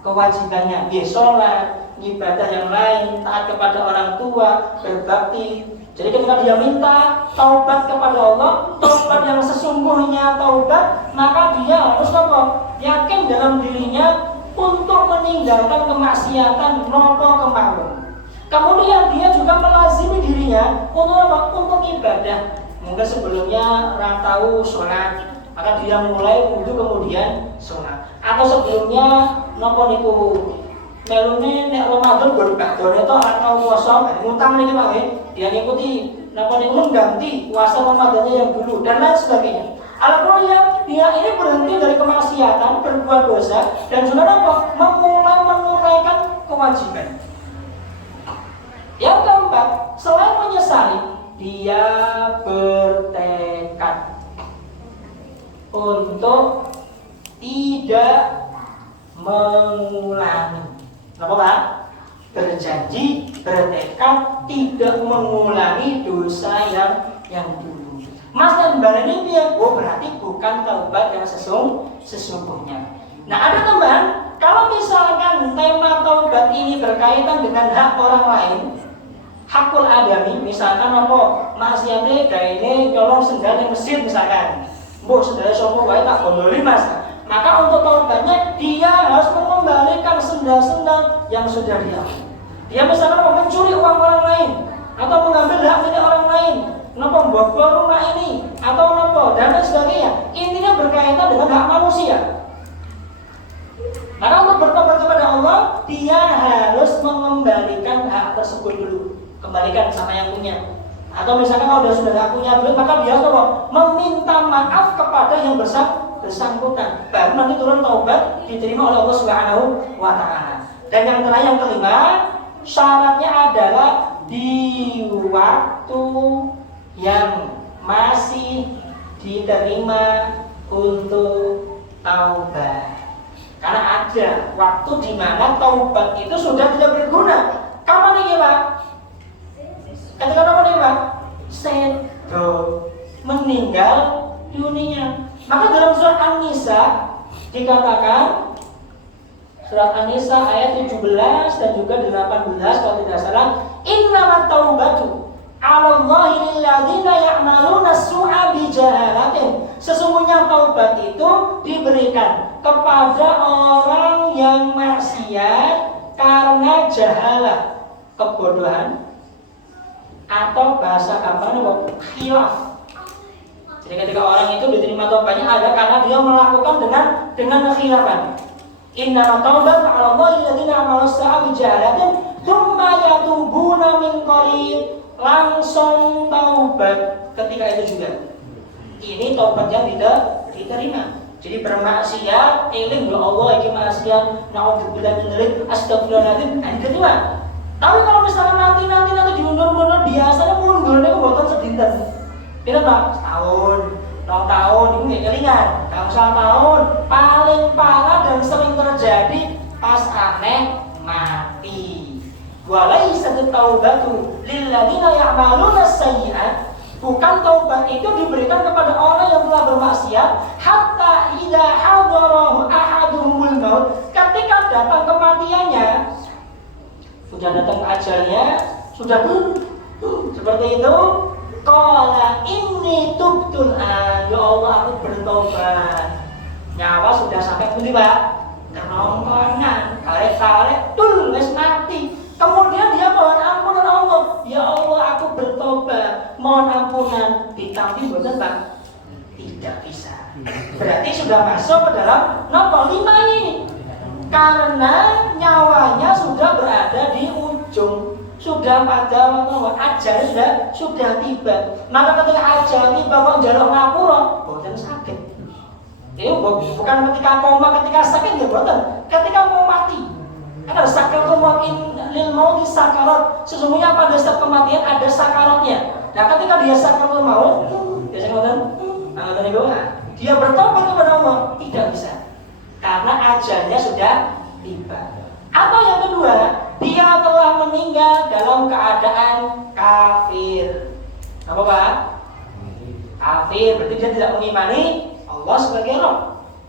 kewajibannya, sholat, ibadah yang lain, taat kepada orang tua, berbakti. Jadi ketika dia minta taubat kepada Allah, taubat yang sesungguhnya taubat, maka dia harus apa? Yakin dalam dirinya untuk meninggalkan kemaksiatan nopo kemauan. Kemudian dia juga melazimi dirinya untuk apa? Untuk ibadah. Mungkin sebelumnya orang tahu sholat, maka dia mulai wudu kemudian sholat. Atau sebelumnya nopo niku melune nek Ramadan berbakdone to atau puasa ngutang niki Pak dia ngikuti napa niku mengganti puasa Ramadannya yang dulu dan lain sebagainya. Alhamdulillah dia ini berhenti dari kemaksiatan, berbuat dosa dan sudah apa? Memulai menunaikan kewajiban. Yang keempat, selain menyesali, dia bertekad untuk tidak mengulangi. Apa Pak? Berjanji, bertekad tidak mengulangi dosa yang dulu. Mas dan Mbak ini dia, berarti bukan taubat yang sesungguhnya. Nah ada teman, kalau misalkan tema taubat ini berkaitan dengan hak orang lain, hakul adami, misalkan apa maksiatnya gaene nyolong sendal di masjid misalkan, sendal sopo wae tak gondoli Mas. Maka untuk taubatnya dia harus mengembalikan sendal-sendal yang sudah dia. Dia misalkan mencuri uang orang lain atau mengambil hak milik orang lain, membobol rumah ini atau dan lain sebagainya. Intinya berkaitan dengan hak manusia. Maka untuk bertobat kepada Allah, dia harus mengembalikan hak tersebut dulu. Kembalikan sama yang punya. Atau misalkan kalau dia sudah tidak punya duit, maka dia harus meminta maaf kepada yang bersangkutan. Baru nanti turun taubat diterima oleh Allah Subhanahu wa taala. Dan yang terakhir, yang kelima, syaratnya adalah di waktu yang masih diterima untuk taubat. Karena ada waktu di mana taubat itu sudah tidak berguna. Kapan ini Pak? Ketika kapan ini Pak? Sedo meninggal dunia. Maka dalam surat An-Nisa dikatakan, surat An-Nisa ayat 17 dan juga 18 kalau tidak salah, innamat taubatu 'alallahi lilladzina ya'maluna as-su'a bijahalatin. Sesungguhnya taubat itu diberikan kepada orang yang maksiat karena jahalah, kebodohan, atau bahasa gampangnya khilaf. Jadi ketika orang itu diterima taubatnya ada karena dia melakukan dengan kekhilafan. Innamat taubatu 'alallahi lilladzina ya'maluna as-su'a bijahalatin tsumma yatubuna min qarib. Langsung taubat ketika itu juga. Ini taubat yang tidak diterima. Jadi bermaksiat, eling ya Allah iki maksiat, naudzubillah min dzalik, astagfirullahaladzim, diterima. Tapi kalau misalkan nanti diundur-undur biasanya mundurnya mboten sedinten. Pira Pak? Setahun, 2 tahun, itu nggak kelingan. Kalau 1 tahun, paling parah dan sering terjadi pas aneh mati. Walaisat taubatu lilladzina ya'maluna as-sayyi'at. Bukan taubat itu diberikan kepada orang yang telah bermaksiat hatta idza hadarahu ahaduhumul maut. Ketika datang kematiannya, sudah datang ajalnya, sudah seperti itu, qala inni tubtul an, ya Allah aku bertobat. Nyawa sudah sampai pundi Pak? Kerongkongan, karek-karek, wis mati. Kemudian dia mohon ampunan Allah. Ya Allah aku bertobat, mohon ampunan. Ditampi bener Pak? Tidak bisa. Berarti sudah masuk ke dalam nomor 5 ini. Karena nyawanya sudah berada di ujung, sudah pada waktu ajal sudah tiba. Maka ketika ajal tiba kok njaluk ngapura, boten sakit. Itu bukan ketika koma, ketika sakit ya boten. Ketika mau mati. Karena sakaratul maut lil mauti sakarat. Sesungguhnya pada saat kematian ada sakaratnya. Nah, ketika dia sakaratul maut, biasanya dia bertobat kepada Allah, tidak bisa. Karena ajalnya sudah tiba. Atau yang kedua, dia telah meninggal dalam keadaan kafir. Apa Pak? Kafir, berarti dia tidak mengimani Allah sebagai Rabb.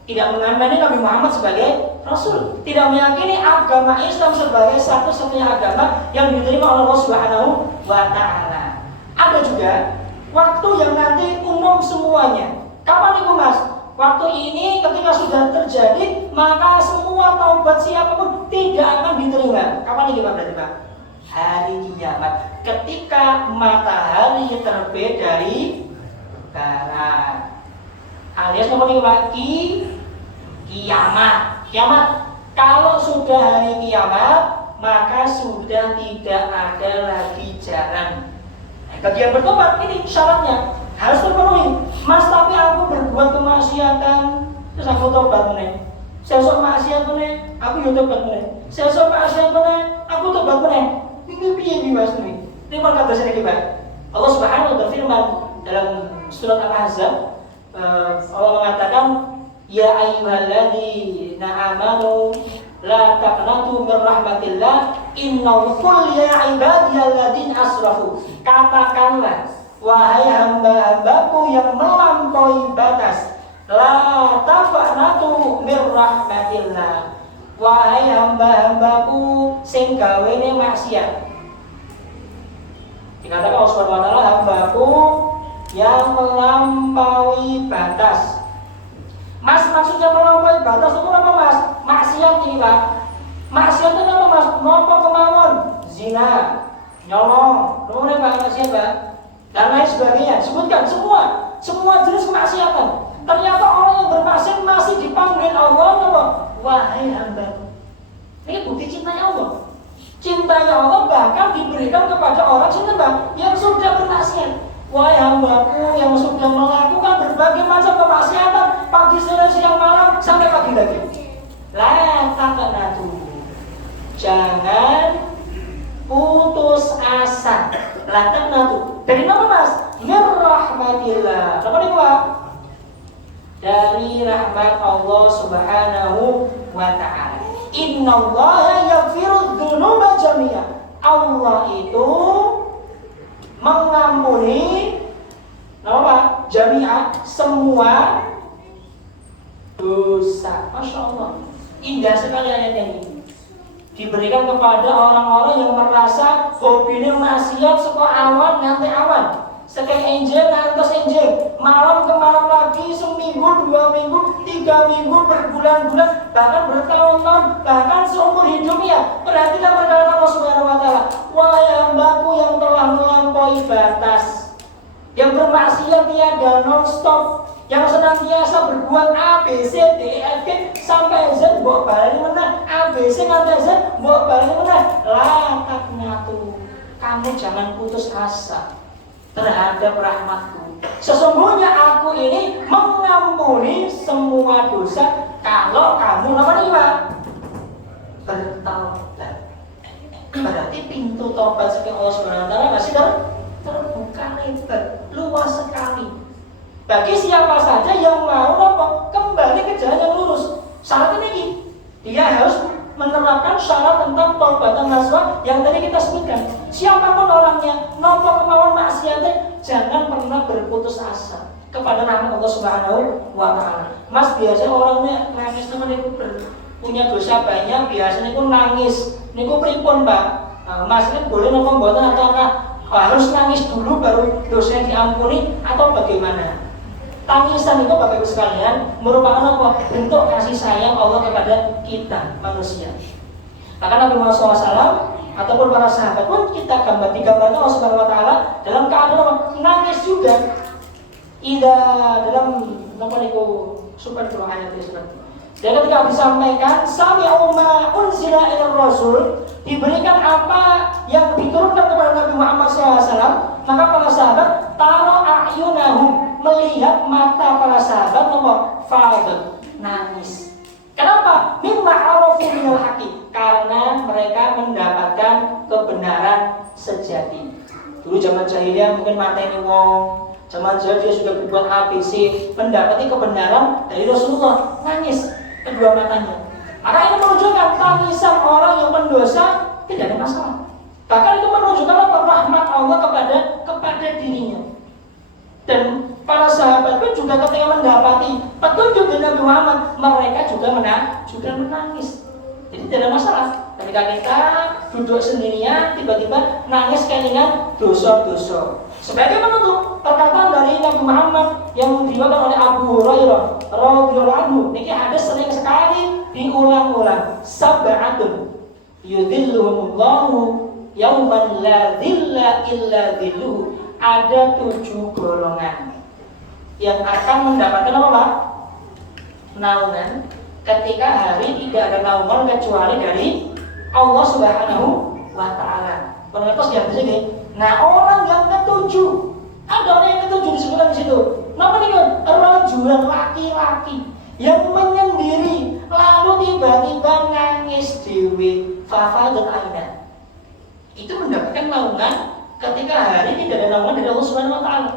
Tidak mengimani Nabi Muhammad sebagai Rasul, tidak meyakini agama Islam sebagai satu-satunya agama yang diterima oleh Allah Subhanahu wa Ta'ala. Ada juga waktu yang nanti umum semuanya. Kapan itu Mas? Waktu ini ketika sudah terjadi, maka semua taubat siapapun tidak akan diterima. Kapan ini Pak berarti Pak? Hari kiamat. Ketika matahari terbit dari barat. Alias nomor 5 kiamat. Kiamat. Kalau sudah hari kiamat, maka sudah tidak ada lagi jalan. Bagi yang bertobat ini syaratnya harus terpenuhi. Mas, tapi aku berbuat kemaksiatan, terus aku tobat meneh. Sesuk maksiat meneh, aku yo tobat meneh. Sesuk maksiat meneh, aku tobat meneh. Iki piye iki Mas ini? Ini kata saya iki, Pak. Allah Subhanahu wa berfirman dalam surat Al-Ahzab, Allah mengatakan, ya ayyuhalladzina amanu la taqnatu min rahmatillah innahu qul ya ibadiyalladzina asrafu. Katakanlah, wahai hamba-hambaku yang melampaui batas, la taqnatu min rahmatillah. Wahai hamba-hambaku sing gawene maksiat. Dikatakan Allah Subhanahu wa taala, hambaku yang melampaui batas. Mas, maksudnya melampaui batas itu apa Mas? Maksiat ini Pak. Maksiat itu apa Mas? Nopo kemauan, zina, nyolong, nomornya Pak, maksiat Pak, dan lain sebagainya. Sebutkan semua jenis kemaksiatan. Ternyata orang yang bermaksiat masih dipanggil Allah, apa? Wahai hamba. Ini bukti cintanya Allah. Cintanya Allah bahkan diberikan kepada orang yang sudah bermaksiat. Wahai hambaku yang sudah melakukan berbagai macam kemaksiatan, pagi, sore, siang, malam, sampai pagi lagi. La taqnatu. Jangan putus asa. La taqnatu. Dari mana Mas? min rahmatillah. Apa nih Pak? Dari rahmat Allah Subhanahu wa ta'ala. Innallaha yaghfiru dzunuba jami'a. Allah itu mengampuni apa? Jami'a, semua dosa. Masya Allah, indah sekali ayat ini. Diberikan kepada orang-orang yang merasa hobinya maksiat saka awan nganti awan, sekian enjing ngantos enjing, malam ke malam lagi, seminggu, 2 minggu, 3 minggu, berbulan-bulan, bahkan bertahun-tahun, bahkan seumur hidupnya. Perhatikan perkataan Allah Subhanahu wa ta'ala, wahai hambaku yang telah melampaui batas, yang bermaksiat tiada non-stop, yang senantiasa berbuat A, B, C, D, E, F, G sampai Z, mbok baleni meneh, A, B, C nganti Z, mbok baleni meneh. La taqnatu, kamu jangan putus asa terhadap rahmatku. Sesungguhnya aku ini mengampuni semua dosa kalau kamu namanya bertaubat. Berarti pintu taubat saking Allah Subhanahu wa taala masih terbuka lebar, luas sekali. Bagi siapa saja yang mau kembali ke jalan yang lurus. Syaratnya ini, dia harus menerapkan syarat tentang taubatan nasuha yang tadi kita sebutkan. Siapapun orangnya, nopo kemauan maksiatnya, jangan pernah berputus asa kepada rahmat Allah Subhanahu wa ta'ala. Mas, biasanya orangnya nangis teman itu punya dosa banyak, biasanya itu nangis. Niku pripun, Pak? Mas kan boleh nopo mboten atau harus nangis dulu baru dosanya diampuni atau bagaimana? Tangisan itu Bapak Ibu sekalian merupakan apa? Bentuk kasih sayang Allah kepada kita manusia. Bahkan Nabi Muhammad SAW ataupun para sahabat pun kita digambarkan Allah Subhanahu wa ta'ala dalam keadaan apa? Nangis juga. Dalam apa niku super dulu ayat itu seperti. Dan ketika disampaikan sami'u ma unzila ilar rasul, diberikan apa yang diturunkan kepada Nabi Muhammad SAW, maka para sahabat taro a'yunahum, melihat mata para sahabat fadat, nangis. Kenapa? Mimma arafu minal haqi, karena mereka mendapatkan kebenaran sejati. Dulu zaman jahiliyah mungkin mateni wong, zaman jahiliyah sudah berbuat ABC, mendapati kebenaran dari Rasulullah, nangis kedua matanya. Maka ini menunjukkan tangisan orang yang pendosa tidak ada masalah. Bahkan itu menunjukkan apa? Rahmat Allah kepada dirinya. Dan para sahabat pun juga ketika mendapati petunjuk dari Nabi Muhammad, mereka juga menangis. Jadi tidak ada masalah. Ketika kita duduk sendirian, tiba-tiba nangis keinginan dosa-dosa. Sebagai penutup perkataan dari Nabi Muhammad yang diriwayatkan oleh Abu Hurairah radhiyallahu anhu, ini hadis sering sekali diulang-ulang. Sab'atun yudhilluhumullahu yauman la dhilla illa dhilluhu. Ada 7 golongan yang akan mendapatkan apa Pak? Naungan ketika hari tidak ada naungan kecuali dari Allah Subhanahu wa ta'ala. Pengertos yang di sini. Nah, orang yang ketujuh, ada orang yang ketujuh disebutkan di situ. Nama nih kan? Rajulan laki-laki yang menyendiri lalu tiba-tiba nangis dewi fafadat aina. Itu mendapatkan naungan ketika hari tidak ada naungan dari Allah Subhanahu wa ta'ala.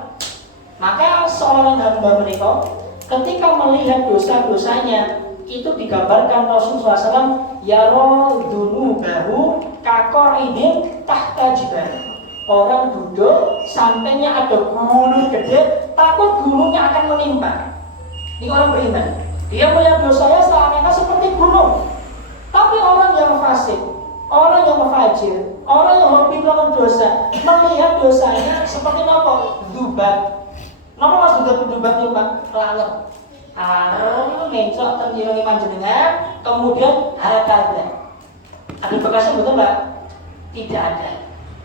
Maka seorang hamba menikah ketika melihat dosa-dosanya itu digambarkan Rasulullah SAW yaro dunubahu kakoridin tahta jibal. Orang duduk sampingnya ada gunung gede, takut gunungnya akan menimpa. Ini orang beriman, dia melihat dosanya seakan-akan seperti gunung. Tapi orang yang fasik, orang yang fajir, orang yang hobi melakukan dosa, melihat dosanya seperti apa? Dubab. Napa Mas dubab itu Pak? Laler. Mencok terjadi panjenengan, kemudian hakada. Ada bekasnya betul Mbak? Tidak ada.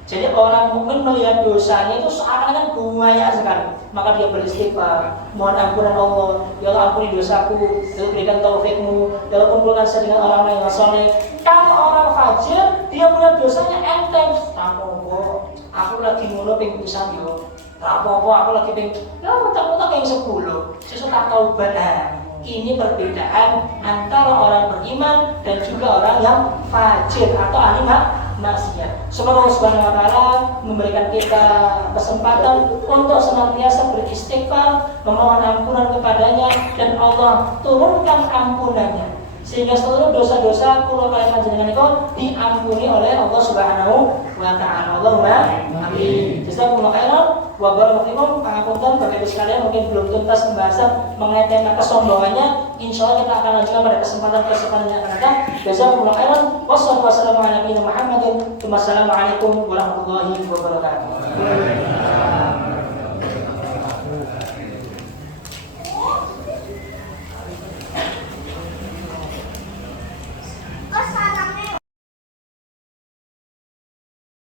Jadi orang mukmin melihat dosanya itu seakan-akan buaya sekali. Maka dia beristighfar, mohon ampunan Allah, ya Allah ampuni dosaku, ya Allah berikan taufikmu, ya Allah kumpulkan saya dengan orang yang saleh. Kalau orang fajir, dia melihat dosanya enteng. Rapopo, aku lagi ngono ping pisan yo. Rapopo, aku lagi ping, ya mutak-mutak yang 10. Sesuk tak taubat. Ini perbedaan antara orang beriman dan juga orang yang fajir atau ahli maksiat. Semoga Allah Subhanahu wa taala memberikan kita kesempatan untuk senantiasa beristighfar, memohon ampunan kepadanya, dan Allah turunkan ampunannya sehingga seluruh dosa-dosa kula kalian panjenengan itu diampuni oleh Allah Subhanahu wa taala. Allahumma amin. Jazakumullah khairan wa barakallahu fikum. Pangapunten Bapak Ibu sekalian, mungkin belum tuntas pembahasan mengenai tema kesombongannya. Insyaallah kita akan lanjutkan pada kesempatan yang akan datang. Jazakumullah khairan. Wassalamualaikum warahmatullahi wabarakatuh.